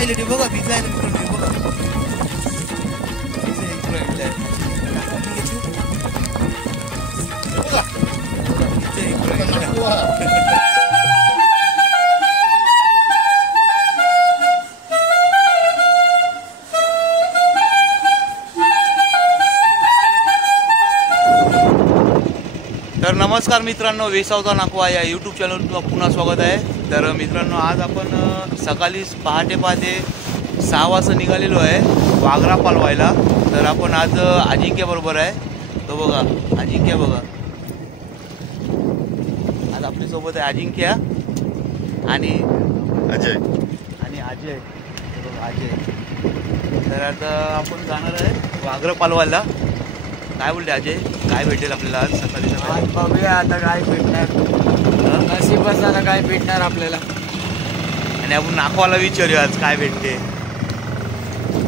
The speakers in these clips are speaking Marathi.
भिजायला बघा मित्रांनो बघा तर नमस्कार मित्रांनो, वेसावचा नाकवा या यूट्यूब चॅनलवर पुन्हा स्वागत आहे। तर मित्रांनो, आज आपण सकाळी पहाटे 6 वाजता निघालेलो आहे वाघरा पालवायला। तर आपण आज अजिंक्य बरोबर आहे, तो बघा अजिंक्य बघा, आज आपल्यासोबत आहे अजिंक्य आणि अजय तर आता आपण जाणार आहे वाघरा पालवायला। काय बोलते अजय, काय भेटेल आपल्याला आज सकाळी? आज बघूया आता काय भेटणार, नशीबच आता काय भेटणार आपल्याला। आणि आपण नाकवाला विचारूया आज काय भेटते।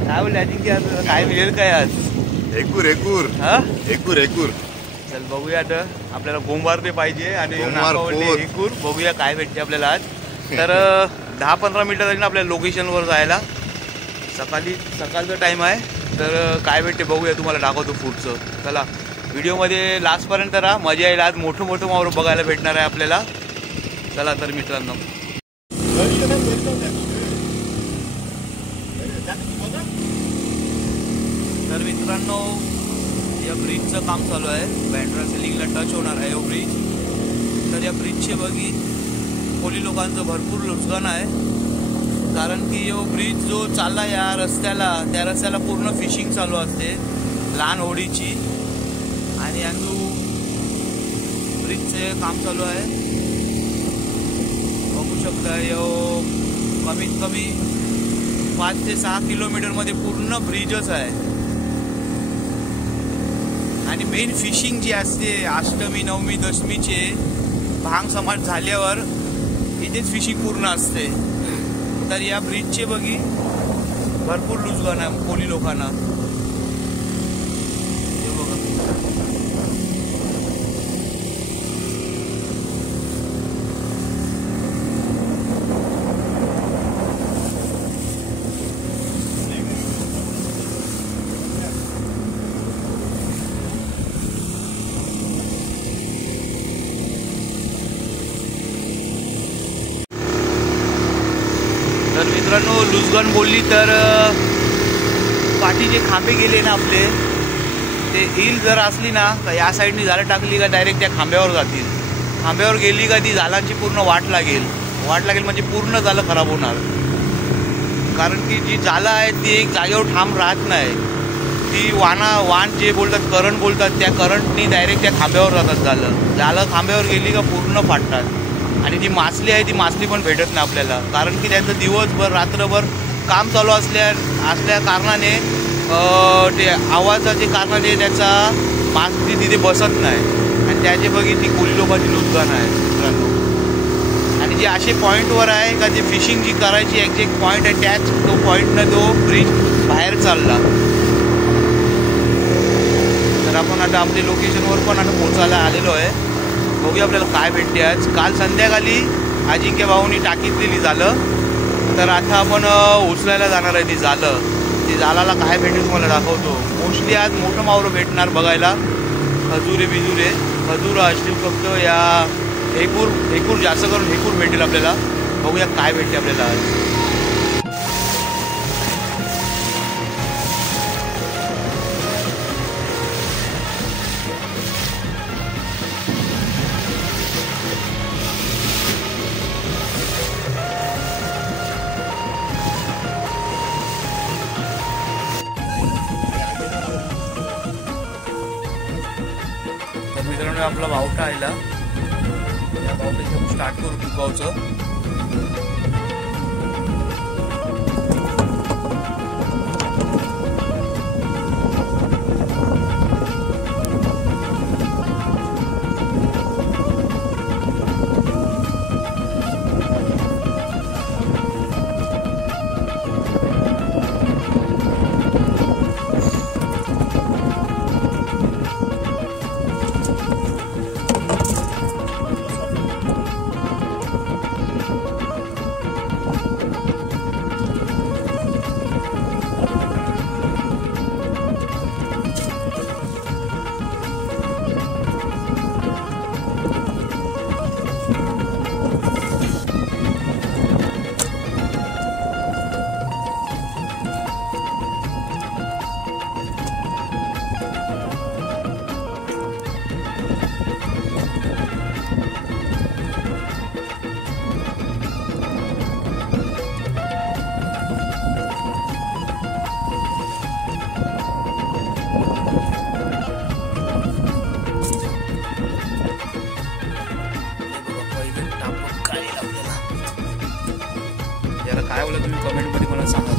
काय बोलते अजिंक्य, आज काय मिळेल काय आज? एकुर चल बघूया आता, आपल्याला गोंबार ते पाहिजे आणि एकुर बघूया काय भेटते आपल्याला आज। तर 10-15 मिनिटं झाली ना आपल्या लोकेशनवर जायला, सकाळचा टाइम आहे। तर काय भेटते बघूया, तुम्हाला दाखवतो पुढचं। चला व्हिडिओमध्ये लास्टपर्यंत राहा, मजा येईल। आज मोठं मावरं बघायला भेटणार आहे आपल्याला। चला तर मित्रांनो, या ब्रिजचं काम चालू आहे, बँड्रा सिलिंगला टच होणार आहे हो ब्रिज। तर या ब्रिजचे बघी कोली लोकांचं भरपूर नुकसान आहे, कारण की यो ब्रिज जो चालला या रस्त्याला, त्या रस्त्याला पूर्ण फिशिंग चालू असते लहान होडीची, आणि यांचं ब्रिजचे काम चालू आहे। बघू शकता यो कमीत कमी 5 ते 6 किलोमीटरमध्ये पूर्ण ब्रिजच आहे। आणि मेन फिशिंग जी असते अष्टमी, नवमी, दशमीचे भांग समाज झाल्यावर इथेच फिशिंग पूर्ण असते। तर या ब्रिजचे बघी भरपूर नुकसान आहे कोली लोकांना। तर मित्रांनो, लुजगन बोलली तर पाठी जे खांबे गेले ना आपले, ते हिल जर असली ना तर या साईडनी झालं टाकली का डायरेक्ट त्या खांब्यावर जातील। खांब्यावर गेली का ती झालांची पूर्ण वाट लागेल म्हणजे पूर्ण झालं खराब होणार। कारण की जी झालं आहे ती एक जागेवर ठाम राहत नाही, ती वाण जे बोलतात करंट बोलतात, त्या करंटनी डायरेक्ट त्या खांब्यावर जातात। झालं खांब्यावर गेली का पूर्ण फाटतात। आणि जी मासली आहे ती मासली पण भेटत नाही आपल्याला, कारण की त्यांचं दिवसभर रात्रभर काम चालू असल्या कारणाने, ते आवाजाच्या कारणाने त्याचा मासली तिथे बसत नाही, आणि त्याचे बघी ती कोली लोकांची नुकसान आहे मित्रांनो। आणि जे असे पॉईंटवर आहे का जे फिशिंग जी करायची एक्झॅक्ट पॉईंट आहे, त्याच तो पॉईंटनं तो ब्रिज बाहेर चालला। तर आपण आता आपल्या लोकेशनवर पण आता पोचायला आलेलो आहे। बघूया आपल्याला काय भेटते आज। काल संध्याकाळी अजिंक्य भाऊनी टाकीत दिली झालं, तर आता आपण उचलायला जाणार आहे ती जालाला काय भेटेल तुम्हाला दाखवतो। मोस्टली आज मोठं मावरं भेटणार बघायला, खजूर असतील फक्त, या हेकूर जास्त करून हेकूर भेटेल आपल्याला। बघूया काय भेटते आपल्याला आज। मित्रांनो, आपला बावटा आला, या बावट्याचं स्टार्ट करू दुपावचं। काय बोला तुम्ही कमेंटमध्ये मला सांगा.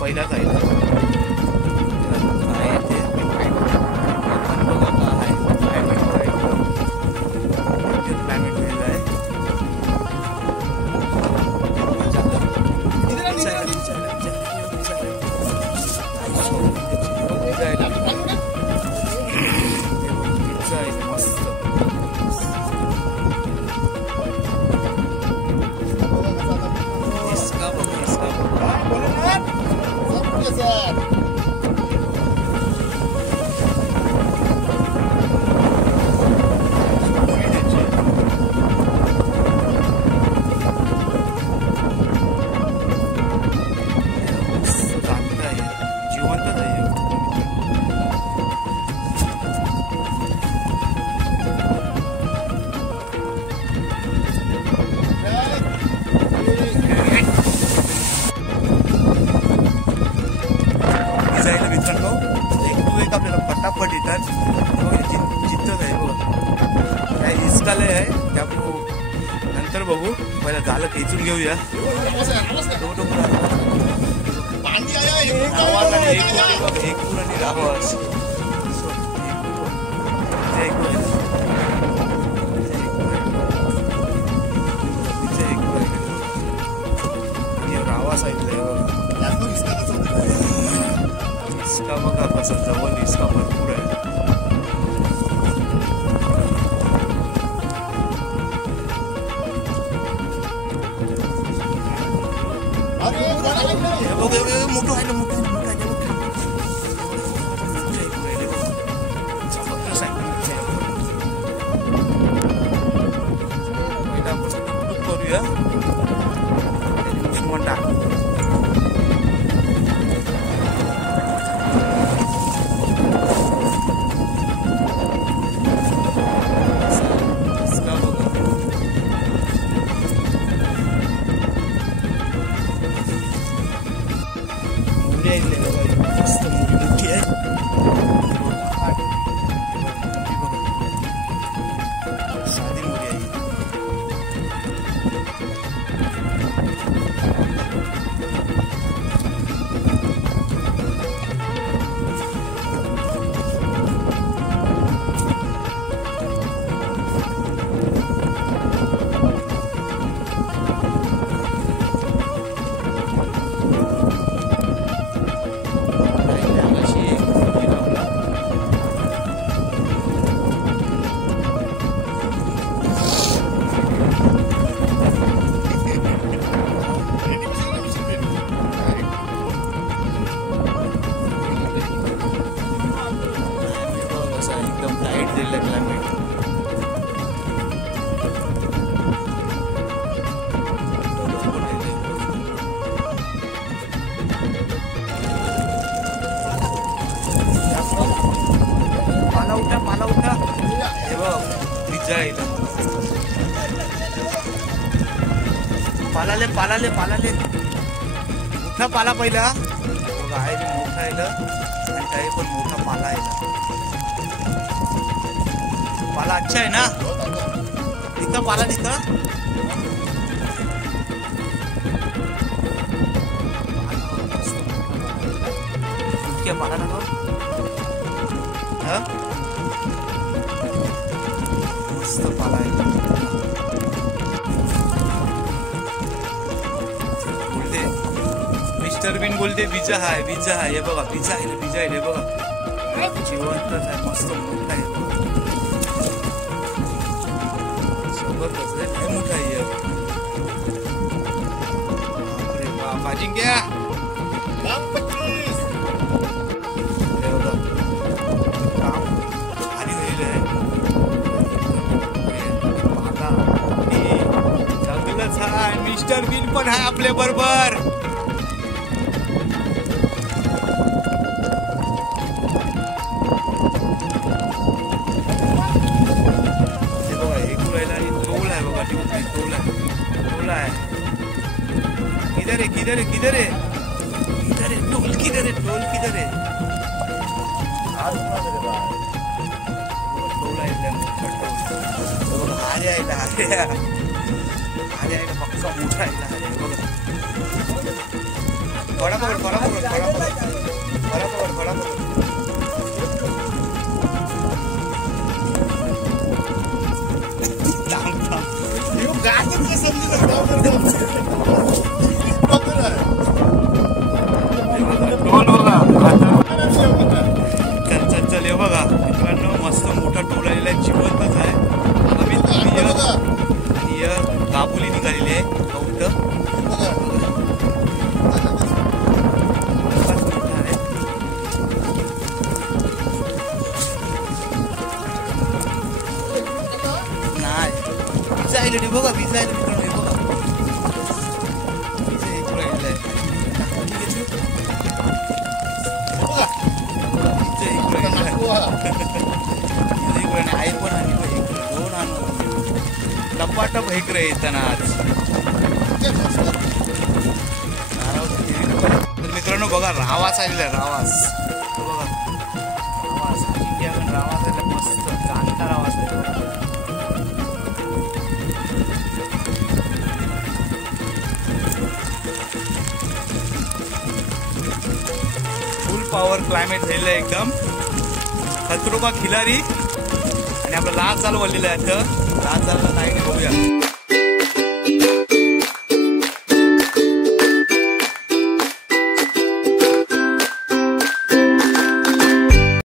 पहिलाच आहे ते क्लायमेट वेगळं आहे. मस्त इसका आपल्याला फटाफट येतात. चित्रच आहे बघा, काय इसकालय आहे त्या नंतर बघू. पहिला झालं खेचून घेऊया. एक पुराणी राहस रावा सांगितलंय इसका बघा कसं जवळ इसका भरपूर आहे. मोठं आहे ना, मोठं करूया म्हणता. मस्त मोठी आहे. साधी मुली आहे. पाला उठा हे बघ पिझ्झा इथं पालाले पालाले पालाले मोठा पाला पहिला बघ आहे मोठा आहे आणि काही पण मोठा पाला आहे पाला अच्छा आहे ना दिखता पाला दिखता क्या पाला ना मस्त पाला आहे बोलते मिस्टर बीन बोलते पिझ्झा आहे हे बघा पिझ्झा आहे हे बघा जिवंतच आहे मस्त मोठा आहे जबरदस्त आहे मोठा आहे बापरे बाप अजिंक्य मिस्टर बीन पण आहे आपल्या बरोबर हे बघा हे कुरायला टोल आहे बघा टोल आहे किधर है टोल किधर है टोल आहे अरे पक्का मोठा आहे फळा पकड चल हे बघा मित्रांनो मस्त मोठा टोल आलेला आहे जिवंतच आहे काबुली निघालेली आहे गौत नाही पिझ्झा आहे बघा पिझ्झा आहे मित्रांनो बघा पिझ्झा एक राहिलेला आहे आई पण आणि दोन आणू टपाटप हेकरे येताना आज तर मित्रांनो बघा रावास आलेला आहे रावास बघा रावास आलेला मस्त चांगला रावास आहे फुल पॉवर क्लायमेट झालेलं आहे एकदम खतरो का खिलारी आणि आपलं लाल चालू वळलेलं आहे लाल चालला नाही बघूया